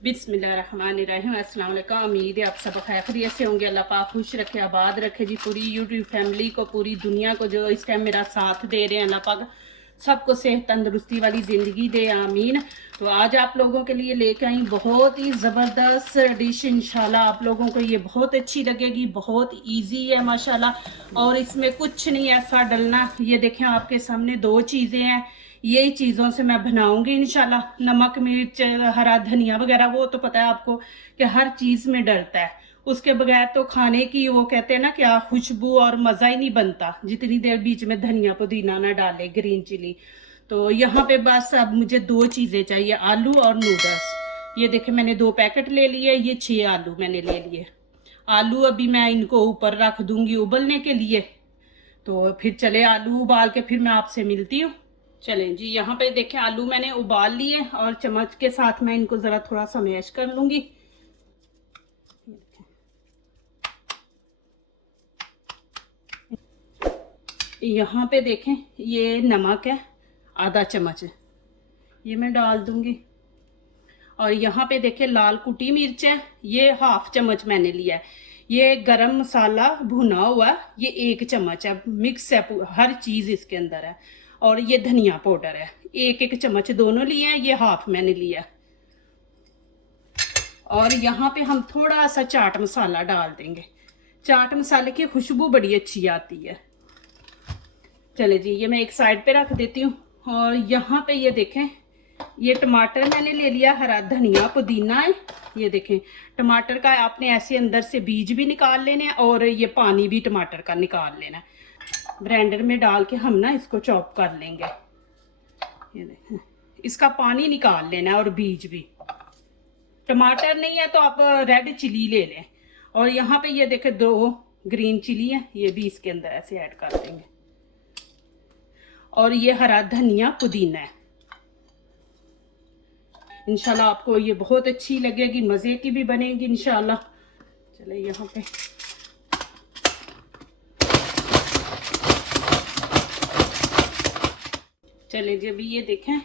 बिस्मिल्लाहिर्रहमानिर्रहीम। अस्सलाम वालेकुम। उम्मीद है आप सब खैरियत से होंगे। अल्लाह पाक खुश रखे, आबाद रखे जी पूरी यूट्यूब फैमिली को, पूरी दुनिया को जो इस टाइम मेरा साथ दे रहे हैं। अल्लाह पाक सबको सेहत तंदुरुस्ती वाली ज़िंदगी दे, आमीन। तो आज आप लोगों के लिए लेके आई बहुत ही ज़बरदस्त डिश। इंशाल्लाह आप लोगों को ये बहुत अच्छी लगेगी, बहुत इजी है माशाल्लाह। और इसमें कुछ नहीं ऐसा डलना। ये देखें आपके सामने दो चीज़ें हैं, यही चीज़ों से मैं बनाऊंगी इंशाल्लाह। नमक मिर्च हरा धनिया वगैरह वो तो पता है आपको कि हर चीज़ में डलता है, उसके बगैर तो खाने की वो कहते हैं ना क्या खुशबू और मज़ा ही नहीं बनता जितनी देर बीच में धनिया पुदीना ना डाले, ग्रीन चिली। तो यहाँ पे बस अब मुझे दो चीज़ें चाहिए, आलू और नूडल्स। ये देखे मैंने 2 पैकेट ले लिए, ये 6 आलू मैंने ले लिए। आलू अभी मैं इनको ऊपर रख दूंगी उबलने के लिए। तो फिर चले आलू उबाल के फिर मैं आपसे मिलती हूँ। चलें जी, यहाँ पे देखें आलू मैंने उबाल लिए और चम्मच के साथ मैं इनको ज़रा थोड़ा सा मैश कर लूँगी। यहाँ पे देखें ये नमक है, आधा चम्मच ये मैं डाल दूँगी। और यहाँ पे देखें लाल कुटी मिर्च है, ये हाफ चम्मच मैंने लिया है। ये गरम मसाला भुना हुआ, ये 1 चम्मच है, मिक्स है, हर चीज़ इसके अंदर है। और ये धनिया पाउडर है, 1-1 चम्मच दोनों लिए हैं, ये हाफ मैंने लिया। और यहाँ पे हम थोड़ा सा चाट मसाला डाल देंगे, चाट मसाले की खुशबू बड़ी अच्छी आती है। चले जी, ये मैं एक साइड पे रख देती हूँ। और यहाँ पे ये देखें ये टमाटर मैंने ले लिया, हरा धनिया पुदीना है। ये देखें टमाटर का आपने ऐसे अंदर से बीज भी निकाल लेने हैं और ये पानी भी टमाटर का निकाल लेना है। ब्लेंडर में डाल के हम ना इसको चॉप कर लेंगे। ये देखें इसका पानी निकाल लेना है और बीज भी। टमाटर नहीं है तो आप रेड चिली ले लें। और यहाँ पे ये देखें 2 ग्रीन चिली है, ये भी इसके अंदर ऐसे ऐड कर देंगे। और ये हरा धनिया पुदीना है। इंशाल्लाह आपको ये बहुत अच्छी लगेगी, मज़े की भी बनेगी इंशाल्लाह। चले यहाँ पे चले जी, अभी ये देखें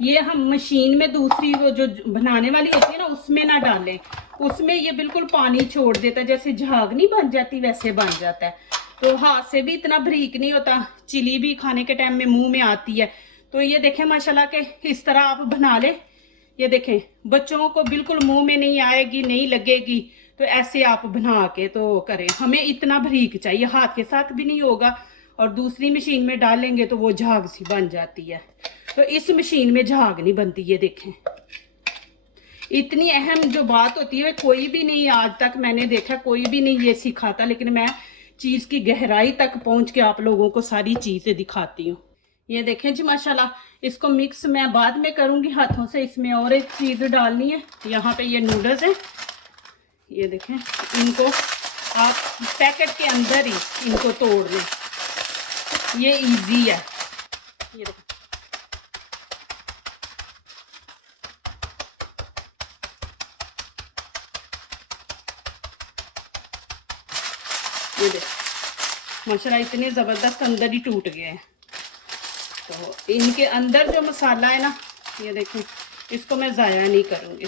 ये हम मशीन में दूसरी वो जो बनाने वाली होती है ना उसमें ना डालें, उसमें ये बिल्कुल पानी छोड़ देता है, जैसे झाग नहीं बन जाती वैसे बन जाता है। तो हाथ से भी इतना बारीक नहीं होता, चिली भी खाने के टाइम में मुंह में आती है। तो ये देखें माशाल्लाह के इस तरह आप बना ले। ये देखें बच्चों को बिल्कुल मुंह में नहीं आएगी, नहीं लगेगी। तो ऐसे आप बना के तो करें, हमें इतना बारीक चाहिए, हाथ के साथ भी नहीं होगा। और दूसरी मशीन में डालेंगे तो वो झाग सी बन जाती है, तो इस मशीन में झाग नहीं बनती। ये देखें इतनी अहम जो बात होती है कोई भी नहीं, आज तक मैंने देखा कोई भी नहीं ये सिखाता, लेकिन मैं चीज़ की गहराई तक पहुंच के आप लोगों को सारी चीज़ें दिखाती हूँ। ये देखें जी माशाल्लाह, इसको मिक्स मैं बाद में करूँगी हाथों से। इसमें और एक चीज़ डालनी है, यहाँ पे ये नूडल्स हैं। ये देखें इनको आप पैकेट के अंदर ही इनको तोड़ लें, ये इजी है। ये देखें ये देख माशाल्लाह इतने ज़बरदस्त अंदर ही टूट गए हैं। तो इनके अंदर जो मसाला है ना, ये देखें इसको मैं ज़ाया नहीं करूँगी।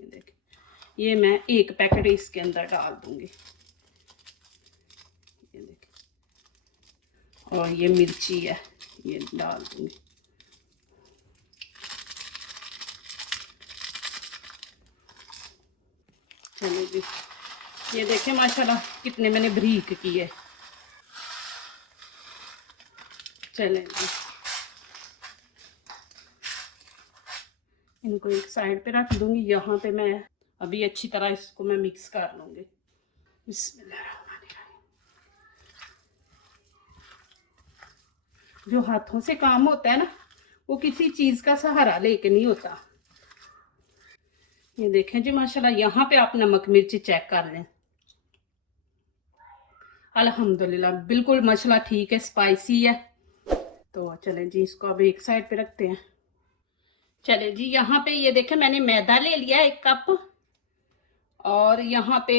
ये देखें ये मैं 1 पैकेट इसके अंदर डाल दूँगी। ये देखें और ये मिर्ची है ये डाल दूँगी। चलिए जी, ये देखें माशाल्लाह कितने मैंने बारीक किए। चलें जी, इनको एक साइड पे रख दूंगी। यहाँ पे मैं अभी अच्छी तरह इसको मैं मिक्स कर लूँगी। बिस्मिल्लाहिर्रहमानिर्रहीम। जो हाथों से काम होता है ना वो किसी चीज़ का सहारा लेके नहीं होता। ये देखें जी माशाल्लाह, यहाँ पे आप नमक मिर्च चेक कर लें। अल्हम्दुलिल्लाह बिल्कुल मसाला ठीक है, स्पाइसी है। तो चलें जी इसको अब एक साइड पे रखते हैं। चले जी, यहाँ पे ये देखें मैंने मैदा ले लिया 1 कप। और यहाँ पे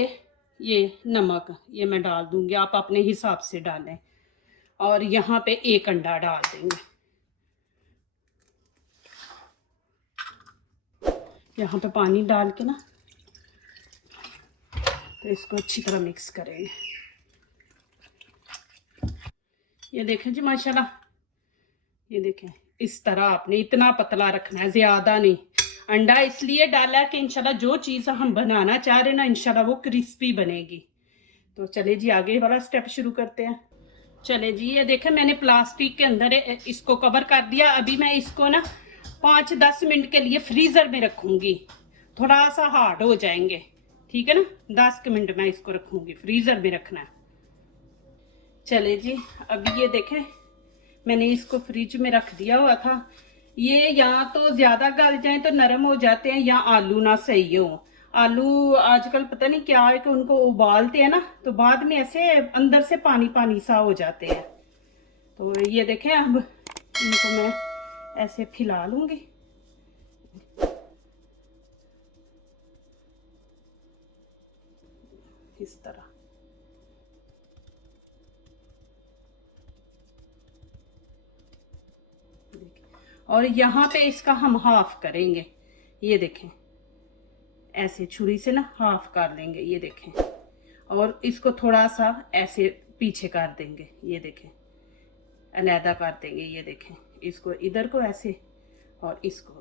ये नमक ये मैं डाल दूंगी, आप अपने हिसाब से डालें। और यहाँ पे 1 अंडा डाल देंगे। यहाँ पे पानी डाल के ना, तो इसको अच्छी तरह मिक्स करेंगे। ये देखें जी माशाल्लाह, ये देखें इस तरह आपने इतना पतला रखना है, ज़्यादा नहीं। अंडा इसलिए डाला कि इंशाल्लाह जो चीज़ हम बनाना चाह रहे हैं ना, इंशाल्लाह वो क्रिस्पी बनेगी। तो चले जी आगे वाला स्टेप शुरू करते हैं। चले जी, ये देखें मैंने प्लास्टिक के अंदर इसको कवर कर दिया। अभी मैं इसको ना 5-10 मिनट के लिए फ्रीज़र में रखूँगी, थोड़ा सा हार्ड हो जाएंगे, ठीक है ना। 10 मिनट मैं इसको रखूँगी, फ्रीज़र में रखना है। चले जी, अभी ये देखें मैंने इसको फ्रिज में रख दिया हुआ था। ये या तो ज़्यादा गल जाए तो नरम हो जाते हैं, या आलू ना सही हो। आलू आजकल पता नहीं क्या है कि उनको उबालते हैं ना, तो बाद में ऐसे अंदर से पानी पानी सा हो जाते हैं। तो ये देखें अब इनको मैं ऐसे फैला लूँगी। इस तरह और यहाँ पे इसका हम हाफ करेंगे। ये देखें ऐसे छुरी से ना हाफ कर देंगे, ये देखें। और इसको थोड़ा सा ऐसे पीछे कर देंगे, ये देखें, अलहदा कर देंगे। ये देखें इसको इधर को ऐसे और इसको,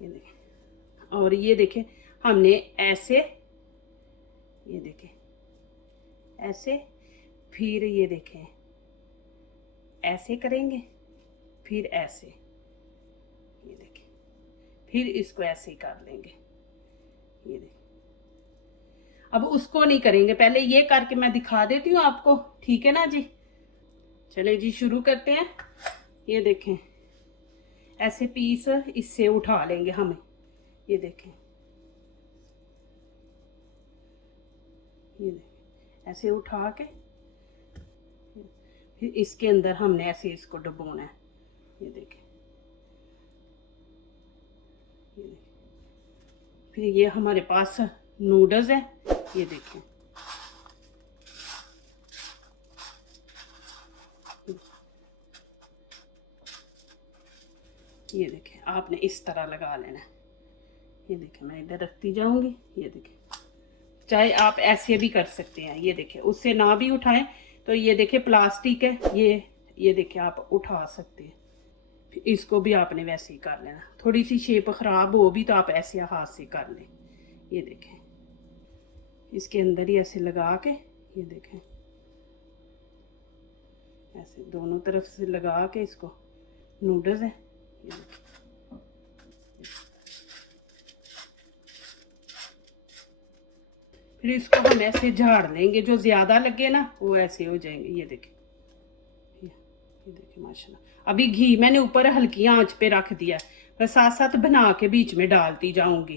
ये देखें। और ये देखें हमने ऐसे, ये देखें ऐसे, फिर ये देखें ऐसे करेंगे, फिर ऐसे, ये देखें, फिर इसको ऐसे ही कर लेंगे। ये देखें अब उसको नहीं करेंगे, पहले ये करके मैं दिखा देती हूँ आपको, ठीक है ना जी। चले जी शुरू करते हैं। ये देखें ऐसे पीस इससे उठा लेंगे हमें, ये देखें, ये देखें ऐसे उठा के फिर इसके अंदर हमने ऐसे इसको डुबोना है। ये देखें, फिर ये हमारे पास नूडल्स है, ये देखें। ये देखें आपने इस तरह लगा लेना है। ये देखें मैं इधर रखती जाऊंगी, ये देखें। चाहे आप ऐसे भी कर सकते हैं, ये देखें उससे ना भी उठाएं तो ये देखें प्लास्टिक है, ये देखें आप उठा सकते हैं। इसको भी आपने वैसे ही कर लेना। थोड़ी सी शेप ख़राब हो भी तो आप ऐसे हाथ से कर लें। ये देखें इसके अंदर ही ऐसे लगा के, ये देखें ऐसे दोनों तरफ से लगा के इसको, नूडल्स है, ये देखें। फिर इसको हम ऐसे झाड़ लेंगे, जो ज़्यादा लगे ना वो ऐसे हो जाएंगे। ये देखें, ये देखिए माशाल्लाह। अभी घी मैंने ऊपर हल्की आंच पे रख दिया, मैं साथ साथ बना के बीच में डालती जाऊंगी।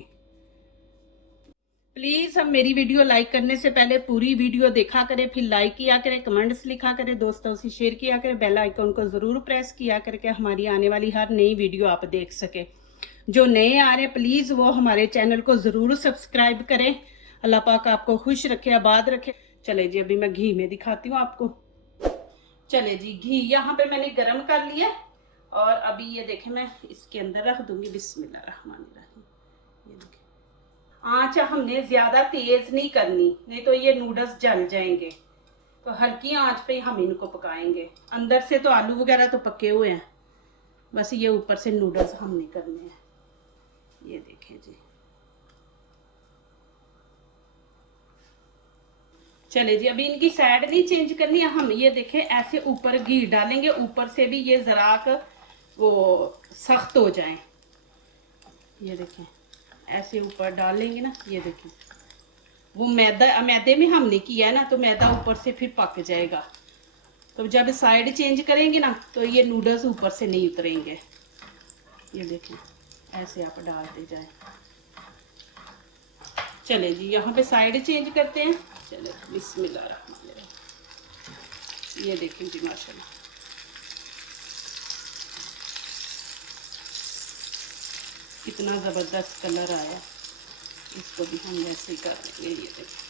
प्लीज़ हम मेरी वीडियो लाइक करने से पहले पूरी वीडियो देखा करें, फिर लाइक किया करें, कमेंट्स लिखा करें, दोस्तों से शेयर किया करें, बेल आइकन को ज़रूर प्रेस किया करके हमारी आने वाली हर नई वीडियो आप देख सके। जो नए आ रहे हैं प्लीज़ वो हमारे चैनल को ज़रूर सब्सक्राइब करें। अल्लाह पाक आपको खुश रखे, आबाद रखे। चले जी अभी मैं घी में दिखाती हूँ आपको। चले जी घी यहाँ पे मैंने गरम कर लिया और अभी ये देखें मैं इसके अंदर रख दूंगी। बिस्मिल्लाहिर्रहमानिर्रहीम। ये देखें आँच हमने ज़्यादा तेज़ नहीं करनी, नहीं तो ये नूडल्स जल जाएंगे। तो हल्की आंच पे हम इनको पकाएंगे। अंदर से तो आलू वगैरह तो पके हुए हैं, बस ये ऊपर से नूडल्स हमने करने हैं। ये देखें जी। चले जी अभी इनकी साइड नहीं चेंज करनी है, हम ये देखें ऐसे ऊपर घी डालेंगे, ऊपर से भी ये ज़रा वो सख्त हो जाए। ये देखें ऐसे ऊपर डालेंगे ना, ये देखें वो मैदे में हमने किया है ना, तो मैदा ऊपर से फिर पक जाएगा। तो जब साइड चेंज करेंगे ना तो ये नूडल्स ऊपर से नहीं उतरेंगे। ये देखें ऐसे आप डालते जाएं। चले जी यहाँ पे साइड चेंज करते हैं। चले बिस्मिल्लाह। ये देखें जी माशाल्लाह कितना ज़बरदस्त कलर आया। इसको भी हम ऐसे ही कर लेंगे। ये देखें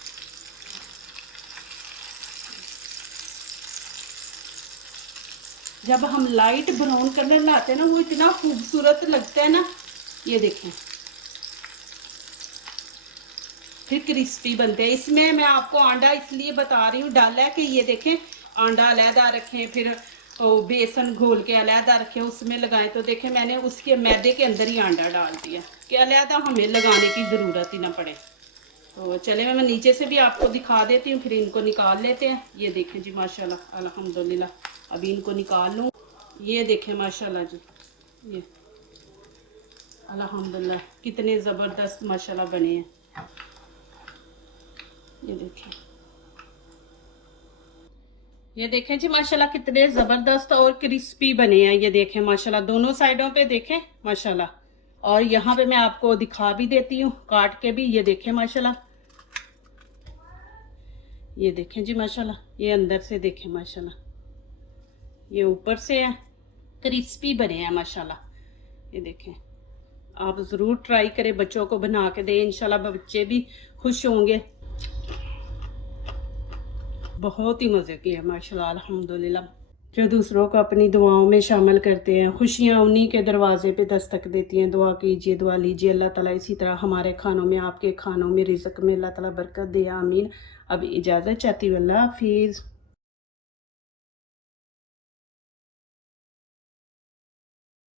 जब हम लाइट ब्राउन कलर लाते हैं ना वो इतना खूबसूरत लगता है ना। ये देखें फिर क्रिस्पी बनते हैं। इसमें मैं आपको अंडा इसलिए बता रही हूँ डाला है कि ये देखें अंडा अलहदा रखें, फिर बेसन घोल के अलहदा रखें उसमें लगाएं, तो देखें मैंने उसके मैदे के अंदर ही अंडा डाल दिया कि अलहदा हमें लगाने की ज़रूरत ही ना पड़े। तो चले मैं नीचे से भी आपको दिखा देती हूँ, फिर इनको निकाल लेते हैं। ये देखें जी माशाल्लाह अल्हम्दुलिल्लाह। अभी इनको निकाल लूँ। ये देखें माशाल्लाह जी, ये अल्हम्दुलिल्लाह कितने ज़बरदस्त माशाल्लाह बने हैं। ये देखें जी माशाल्लाह कितने ज़बरदस्त और क्रिस्पी बने हैं। ये देखें माशाल्लाह दोनों साइडों पे देखें माशाल्लाह। और यहाँ पे मैं आपको दिखा भी देती हूँ काट के भी। ये देखें माशाल्लाह, ये देखें जी माशाल्लाह, ये अंदर से देखें माशाल्लाह, ये ऊपर से है क्रिस्पी बने हैं माशाल्लाह। ये देखें, आप ज़रूर ट्राई करें, बच्चों को बना के दें, इंशाल्लाह बच्चे भी खुश होंगे। बहुत ही मज़े की है माशाल्लाह अल्हम्दुलिल्लाह। जो दूसरों को अपनी दुआओं में शामिल करते हैं, खुशियाँ उन्हीं के दरवाजे पे दस्तक देती हैं। दुआ कीजिए, दुआ लीजिए, अल्लाह ताला इसी तरह हमारे खानों में, आपके खानों में, रिज़्क़ में अल्लाह ताला बरकत दे, आमीन। अब इजाज़त चाहती हूँ, अल्लाह हाफिज़।